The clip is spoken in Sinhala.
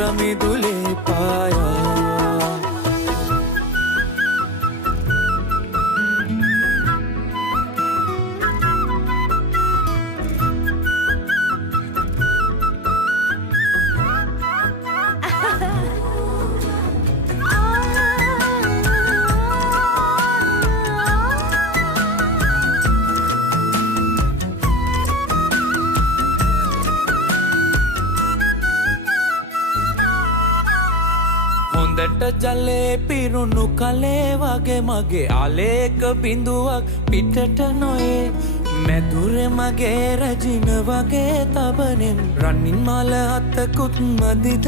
රමිදුලේ පායා හොඳට ජලේ පිරුණු කලේ වගේ මගේ ආලේක බිඳුවක් පිටට නොයේ මැදුරේ මගේ රැජින වගේ තබනෙන් රනින් මල අතකුත් මදිද